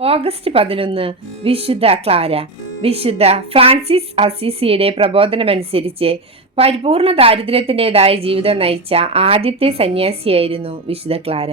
August 11 വിശുദ്ധ Clara. വിശുദ്ധ Francis അസീസിയുടെ പ്രബോധനമനുസരിച്ച് പരിപൂർണ ദാരിദ്ര്യത്തിൻ്റെതായ ജീവിതം നയിച്ച ആദ്യത്തെ സന്യാസിയായിരുന്നു വിശുദ്ധ ക്ലാര.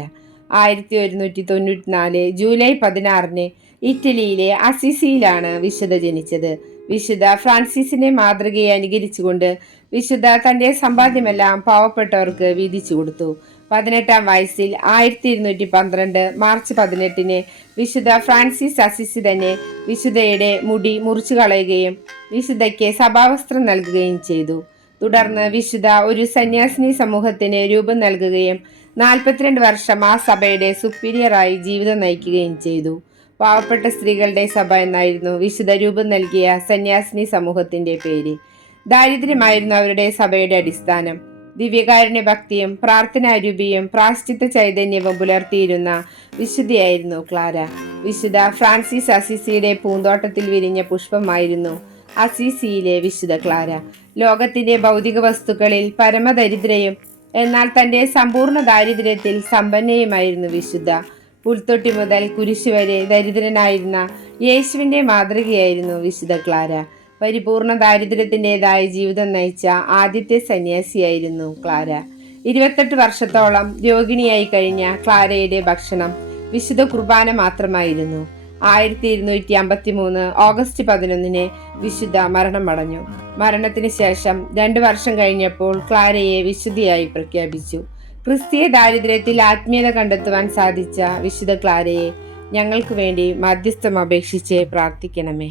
1194 ജൂലൈ 16 ഇറ്റലിയിലെ അസിസിയിലാണ് വിശുദ്ധ ജനിച്ചത്. വിശുദ്ധ ഫ്രാൻസിസിന്റെ മാതൃകയെ അനുകരിച്ചുകൊണ്ട് വിശുദ്ധ തന്റെ സമ്പാദ്യമെല്ലാം പാവപ്പെട്ടവർക്ക് വീതിച്ചു കൊടുത്തു. 18-ാം വയസ്സിൽ 1212 മാർച്ച് 18 വിശുദ്ധ ഫ്രാൻസിസ് അസിസി തന്നെ വിശുദ്ധയുടെ മുടി മുറിച്ചു കളയുകയും വിശുദ്ധയ്ക്ക് സഭാവസ്ത്രം നൽകുകയും ചെയ്തു. തുടർന്ന് വിശുദ്ധ ഒരു സന്യാസിനി സമൂഹത്തിന് രൂപം നൽകുകയും 42 വർഷം ആ സഭയുടെ സുപ്പീരിയറായി ജീവിതം നയിക്കുകയും ചെയ്തു. പാവപ്പെട്ട സ്ത്രീകളുടെ സഭ എന്നായിരുന്നു വിശുദ്ധ രൂപം നൽകിയ സന്യാസിനി സമൂഹത്തിന്റെ പേര്. ദാരിദ്ര്യമായിരുന്നു അവരുടെ സഭയുടെ അടിസ്ഥാനം. ദിവ്യകാരുണ്യ ഭക്തിയും പ്രാർത്ഥനാരൂപിയും പ്രാശ്ചിത്ത ചൈതന്യവും പുലർത്തിയിരുന്ന വിശുദ്ധയായിരുന്നു ക്ലാര. വിശുദ്ധ ഫ്രാൻസിസ് അസിസിയുടെ പൂന്തോട്ടത്തിൽ വിരിഞ്ഞ പുഷ്പമായിരുന്നു അസിസിയിലെ വിശുദ്ധ ക്ലാര. ലോകത്തിന്റെ ഭൗതിക വസ്തുക്കളിൽ പരമദരിദ്രയും എന്നാൽ തന്റെ സമ്പൂർണ്ണ ദാരിദ്ര്യത്തിൽ സമ്പന്നയുമായിരുന്നു വിശുദ്ധ. പുൽത്തൊട്ടി മുതൽ കുരിശു വരെ ദരിദ്രനായിരുന്ന യേശുവിന്റെ മാതൃകയായിരുന്നു വിശുദ്ധ ക്ലാര. പരിപൂർണ ദാരിദ്ര്യത്തിൻ്റെതായ ജീവിതം നയിച്ച ആദ്യത്തെ സന്യാസിയായിരുന്നു ക്ലാര. 28 വർഷത്തോളം രോഗിണിയായി കഴിഞ്ഞ ക്ലാരയുടെ ഭക്ഷണം വിശുദ്ധ കുർബാന മാത്രമായിരുന്നു. 1253 ഓഗസ്റ്റ് 11 വിശുദ്ധ മരണമടഞ്ഞു. മരണത്തിന് ശേഷം 2 വർഷം കഴിഞ്ഞപ്പോൾ ക്ലാരയെ വിശുദ്ധിയായി പ്രഖ്യാപിച്ചു. ക്രിസ്തീയ ദാരിദ്ര്യത്തിൽ ആത്മീയത കണ്ടെത്തുവാൻ സാധിച്ച വിശുദ്ധ ക്ലാരയെ ഞങ്ങൾക്ക് വേണ്ടി മധ്യസ്ഥം അപേക്ഷിച്ച് പ്രാർത്ഥിക്കണമേ.